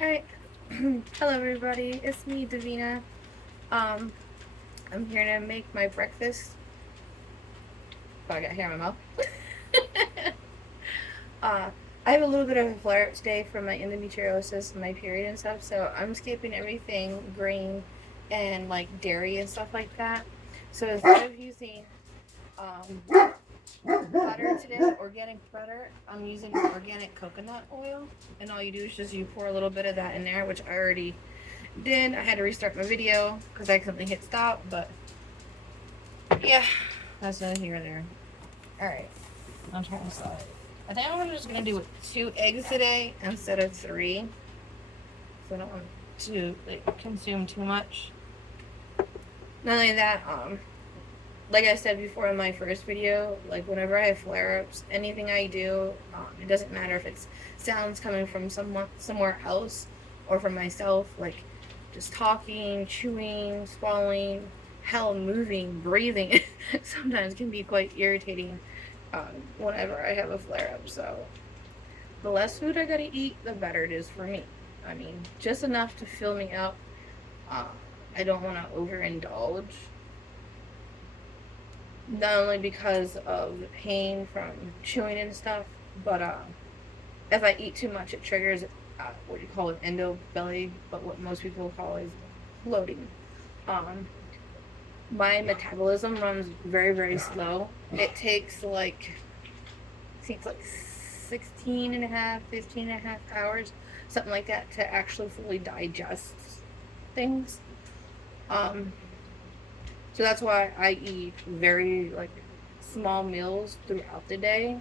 Alright, hello everybody, it's me, Davina. Um, I'm here to make my breakfast. Oh, I got hair in my mouth. uh, I have a little bit of a flare up today from my endometriosis and my period and stuff, so I'm skipping everything green and like dairy and stuff like that. So instead of using butter today, organic butter, I'm using organic coconut oil, and all you do is just you pour a little bit of that in there, which I already did. I had to restart my video because I accidentally hit stop, but yeah, that's neither here or there. Alright, I'll try this out. I think I'm just gonna do 2 eggs today instead of 3. So I don't want to like consume too much. Not only that, like I said before in my first video, like whenever I have flare-ups, anything I do, it doesn't matter if it's sounds coming from someone somewhere else or from myself, like just talking, chewing, swallowing, hell, moving, breathing. Sometimes can be quite irritating whenever I have a flare-up. So the less food I gotta eat, the better it is for me. I mean, just enough to fill me up. Uh, I don't want to overindulge, not only because of the pain from chewing and stuff, but if I eat too much, it triggers what you call an endo belly, but what most people call is bloating. Um, my metabolism runs very, very slow. It takes I think it's like 16 and a half, 15 and a half hours, something like that, to actually fully digest things. Um, So that's why I eat very like small meals throughout the day.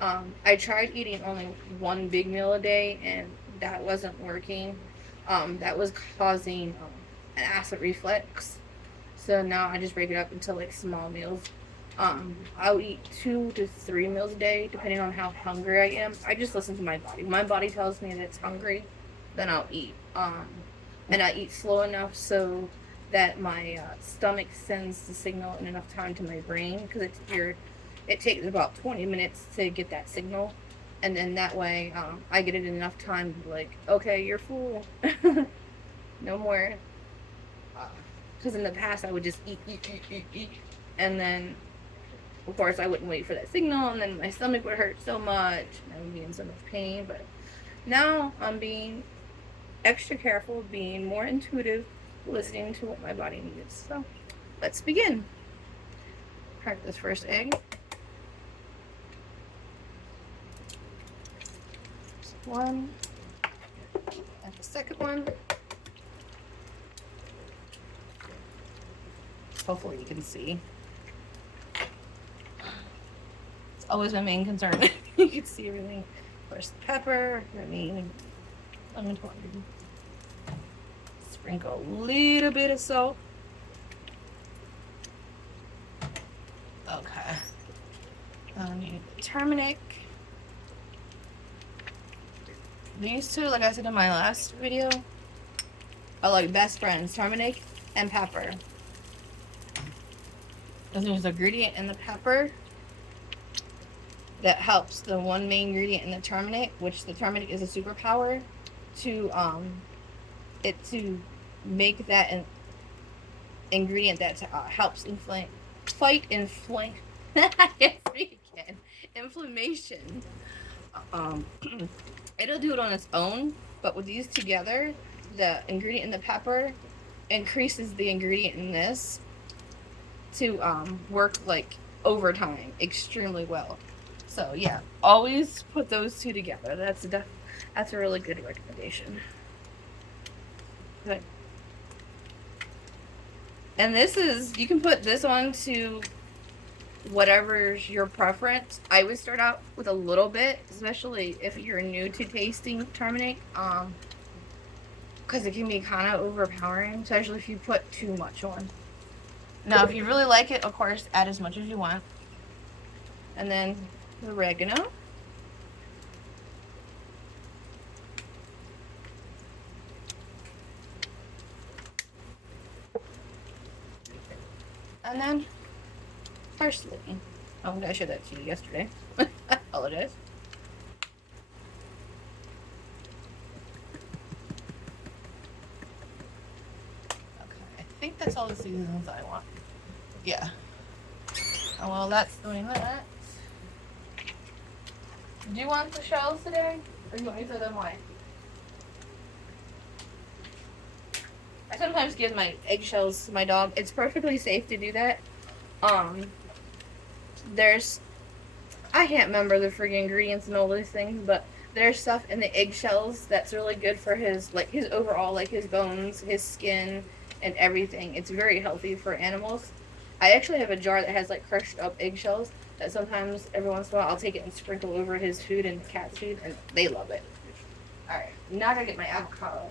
I tried eating only one big meal a day, and that wasn't working. That was causing an acid reflux. So now I just break it up into like small meals. I'll eat 2 to 3 meals a day, depending on how hungry I am. I just listen to my body. My body tells me that it's hungry, then I'll eat. And I eat slow enough so that my stomach sends the signal in enough time to my brain, because it takes about 20 minutes to get that signal, and then that way I get it in enough time to be like, okay, you're full, no more. Because in the past I would just eat, and then of course I wouldn't wait for that signal, and then my stomach would hurt so much, and I would be in so much pain. But now I'm being extra careful, being more intuitive, listening to what my body needs. So let's begin. Crack this first egg. One. And the second one. Hopefully you can see. It's always my main concern. You can see everything. First pepper. Lemon twine. Sprinkle a little bit of salt. Okay. I need the turmeric. These two, like I said in my last video, are like best friends, turmeric and pepper. There's an ingredient in the pepper that helps the one main ingredient in the turmeric, which the turmeric is a superpower to to make that an ingredient that helps fight inflame. I can't speak again. Inflammation. Um, It'll do it on its own, but with these together, the ingredient in the pepper increases the ingredient in this to work like overtime extremely well. So yeah, always put those two together. That's a really good recommendation. Okay. And this is, you can put this on to whatever's your preference. I would start out with a little bit, especially if you're new to tasting turmeric, because it can be kind of overpowering, especially if you put too much on. Now, if you really like it, of course, add as much as you want. And then the oregano. And then parsley. Oh, I showed that to you yesterday. I apologize. that's all the seasons I want. Yeah. Oh, well, that's doing that. Do you want the shells today? Or do you want me to throw them away? I sometimes give my eggshells to my dog. It's perfectly safe to do that. There's, I can't remember the freaking ingredients and all these things, but there's stuff in the eggshells that's really good for his, like, his overall, like, his bones, his skin, and everything. It's very healthy for animals. I actually have a jar that has, like, crushed up eggshells that sometimes, every once in a while, I'll take it and sprinkle over his food and the cat's food, and they love it. Alright, now I gotta get my avocado.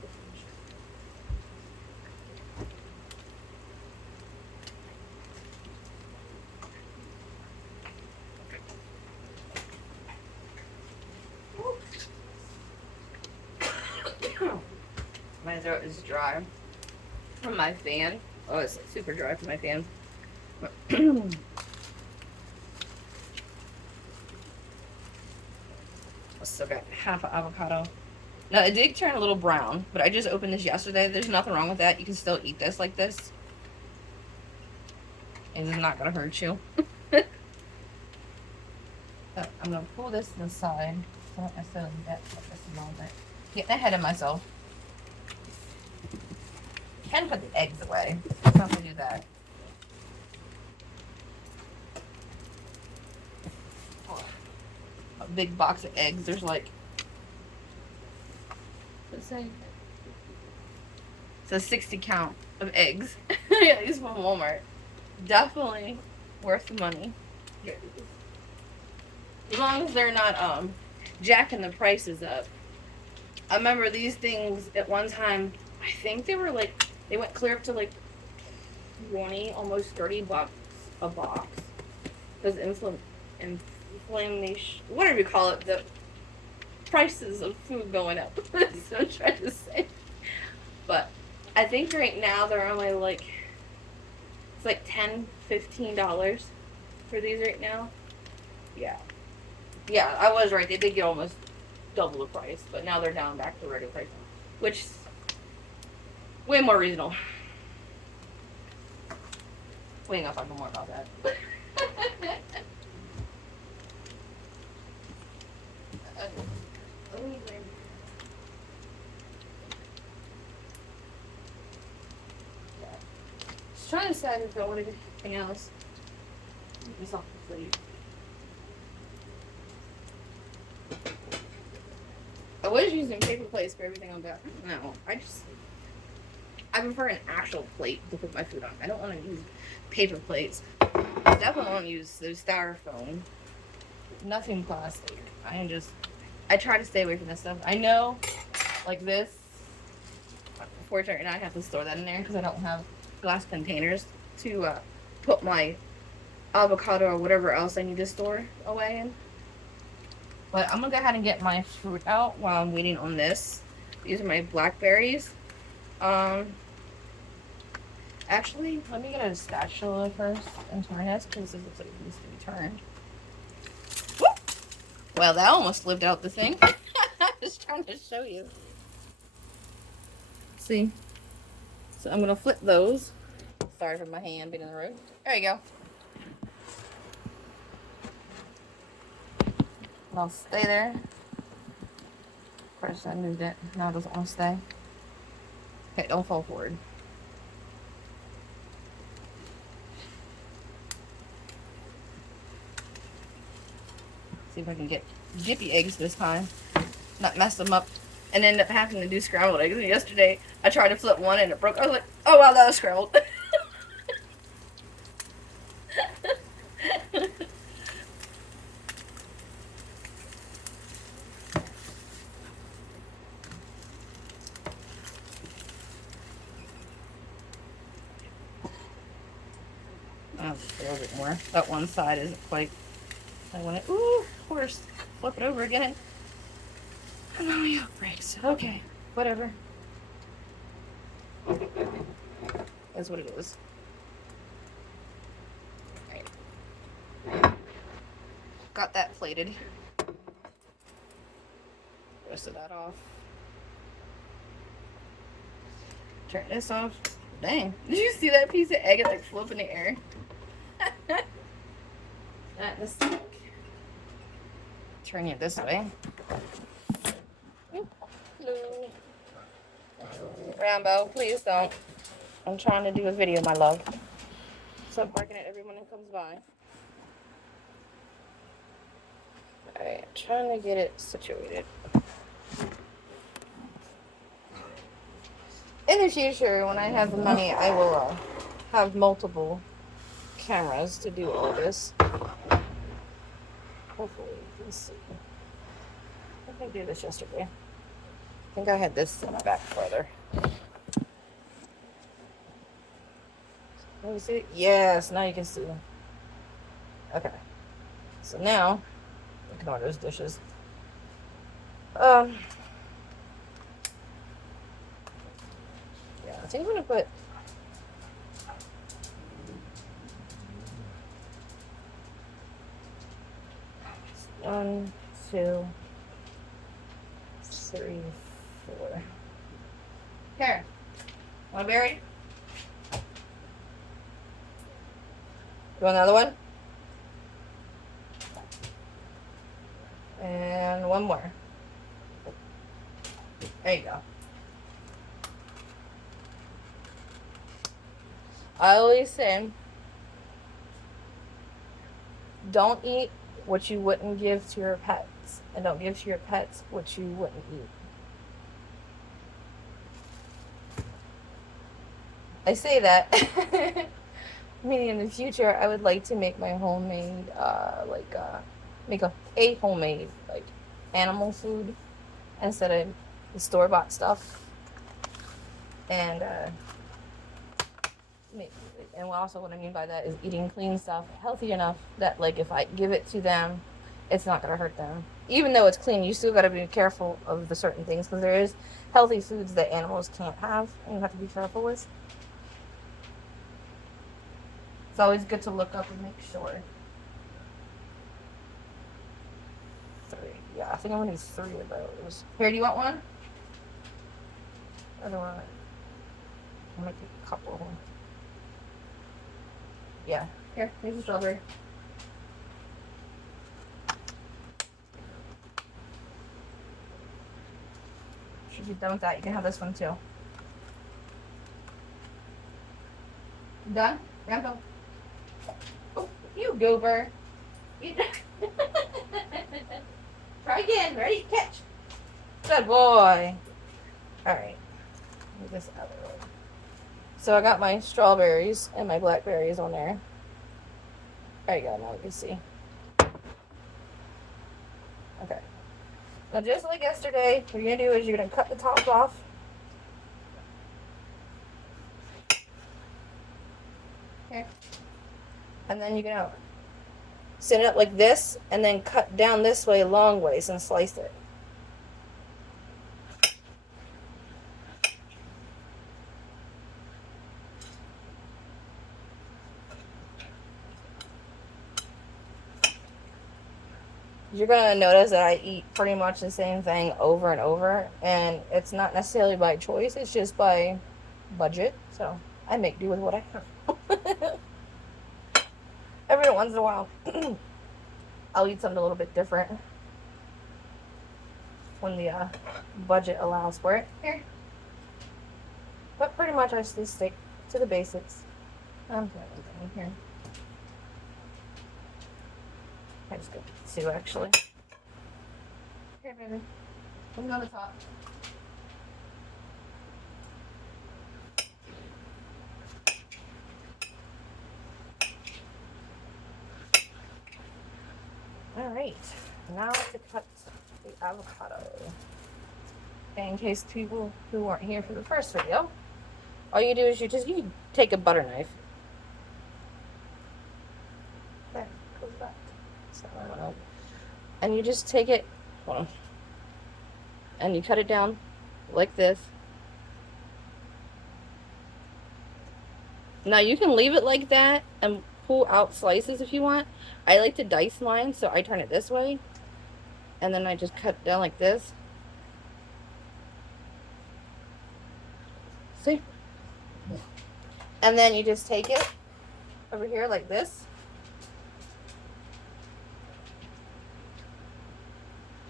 My throat is dry from my fan. Oh, it's super dry from my fan. I still got half an avocado. Now, it did turn a little brown, but I just opened this yesterday. There's nothing wrong with that. You can still eat this like this. And it's not going to hurt you. So I'm going to pull this to the side. I don't necessarily get this a little bit. Getting ahead of myself. Can put the eggs away. I'm not gonna do that. A big box of eggs. There's like, let's say, it's a 60 count of eggs. Yeah, these from Walmart. Definitely worth the money. As long as they're not jacking the prices up. I remember these things at one time. I think they were like, they went clear up to like 20, almost 30 bucks a box. Because inflammation, whatever you call it, the prices of food going up. That's what I'm trying to say. But I think right now they're only like, it's like $10, $15 for these right now. Yeah. Yeah, I was right. They did get almost double the price, but now they're down back to regular price, which is way more reasonable. Waiting up, I'll know more about that. Just trying to decide if I want to get anything else. This off the plate. I was using paper plates for everything on that. No, I prefer an actual plate to put my food on. I don't want to use paper plates. I definitely want to use those styrofoam. Nothing plastic. I try to stay away from this stuff. I know, like this. Unfortunately, I have to store that in there because I don't have glass containers to put my avocado or whatever else I need to store away in. But I'm gonna go ahead and get my fruit out while I'm waiting on this. These are my blackberries. Actually, let me get a spatula first and turn this because this looks like it needs to be turned. Whoop! Well, that almost lived out the thing. I was trying to show you. See? So I'm gonna flip those. Sorry for my hand being in the road. There you go. I'll stay there. First I moved it. Now it doesn't want to stay. Okay, don't fall forward. See if I can get dippy eggs this time. Not mess them up. And end up having to do scrambled eggs. And yesterday I tried to flip one and it broke. I was like, oh wow, that was scrambled. A little bit more. That one side isn't quite. I want it. Ooh, of course. Flip it over again. And now my yoke breaks. Okay, whatever. That's what it is. Right. Got that plated. Rest of that off. Turn this off. Dang. Did you see that piece of egg? It like flip in the air. That is sick. Turn you this way. Hello. Rambo, please don't. I'm trying to do a video, my love. Stop barking at everyone who comes by. Alright, trying to get it situated. In the future, when I have the money, I will have multiple cameras to do all this. Hopefully, let's see. I think I did this yesterday. I think I had this set back further. Can you see it? Yes, now you can see. Okay. So now, ignore those dishes. Yeah, I think I'm gonna put one, two, three, four. Here. Want a berry? You want another one? And one more. There you go. I always say, don't eat what you wouldn't give to your pets, and don't give to your pets what you wouldn't eat. I say that, meaning in the future, I would like to make my homemade, make a homemade, like, animal food instead of the store-bought stuff. And, and also what I mean by that is eating clean stuff, healthy enough that, like, if I give it to them, it's not going to hurt them. Even though it's clean, you still got to be careful of the certain things, because there is healthy foods that animals can't have, and you have to be careful with. It's always good to look up and make sure. 3. Yeah, I think I'm going to use 3 of those. Here, do you want one? I don't want it. I'm going to take a couple of them. Yeah. Here, here's a strawberry. Should be done with that. You can have this one too. Done? Rambo. Oh, you goober. You try again. Ready? Catch. Good boy. Alright. Move this out of the way. So I got my strawberries and my blackberries on there. There you go. Now you can see. Okay. Now just like yesterday, what you're going to do is you're going to cut the tops off. Here. And then you're going to set it up like this and then cut down this way long ways and slice it. You're going to notice that I eat pretty much the same thing over and over, and it's not necessarily by choice, it's just by budget, so I make do with what I have. Every once in a while, I'll eat something a little bit different when the budget allows for it. Here. But pretty much I just stick to the basics. I'm doing here. I just got 2 actually. Here, baby. Put it on the top. Alright, now to cut the avocado. And in case people who weren't here for the first video, all you do is you take a butter knife. There, goes back. And you just take it, hold on, and you cut it down like this. Now you can leave it like that and pull out slices if you want. I like to dice mine, so I turn it this way, and then I just cut down like this. See? And then you just take it over here like this.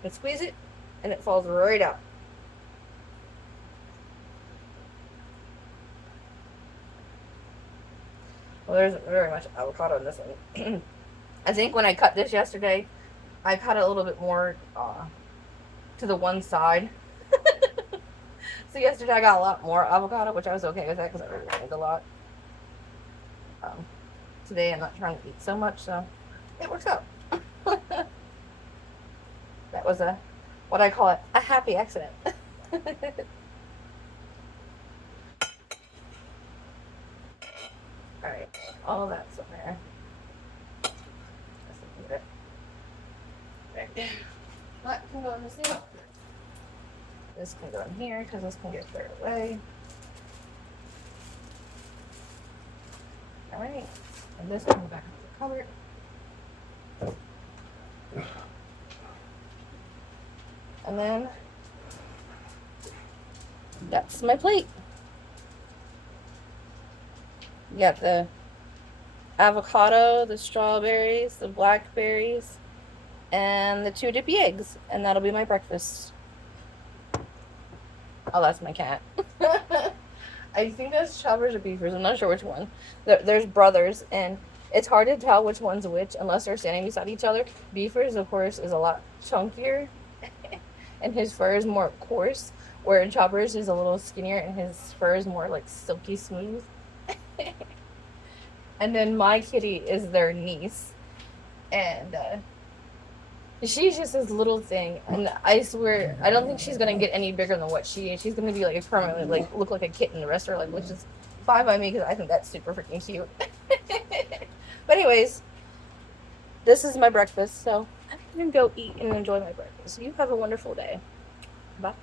And squeeze it, and it falls right out. Well, there's very much avocado in this one. I think when I cut this yesterday, I cut it a little bit more to the one side. So yesterday I got a lot more avocado, which I was okay with that because I really wanted a lot. Today I'm not trying to eat so much, so it works out. That was what I call a happy accident. Alright, all that's in there. That can go in the sink. This can go in here because this can get cleared away. Alright, and this can go back into the cupboard. And then that's my plate. You got the avocado, the strawberries, the blackberries, and the 2 dippy eggs, and that'll be my breakfast. Oh, that's my cat. I think that's choppers or beefers. I'm not sure which one. There's brothers, and it's hard to tell which one's which unless they're standing beside each other. Beefers, of course, is a lot chunkier, and his fur is more coarse, where choppers is a little skinnier, and his fur is more like silky smooth. And then my kitty is their niece, and she's just this little thing, and I swear I don't think she's gonna get any bigger than what she is. She's gonna be like a permanent, like look like a kitten the rest of her life, which is fine by me because I think that's super freaking cute. But anyways, this is my breakfast, so I'm gonna go eat and enjoy my breakfast. You have a wonderful day. Bye.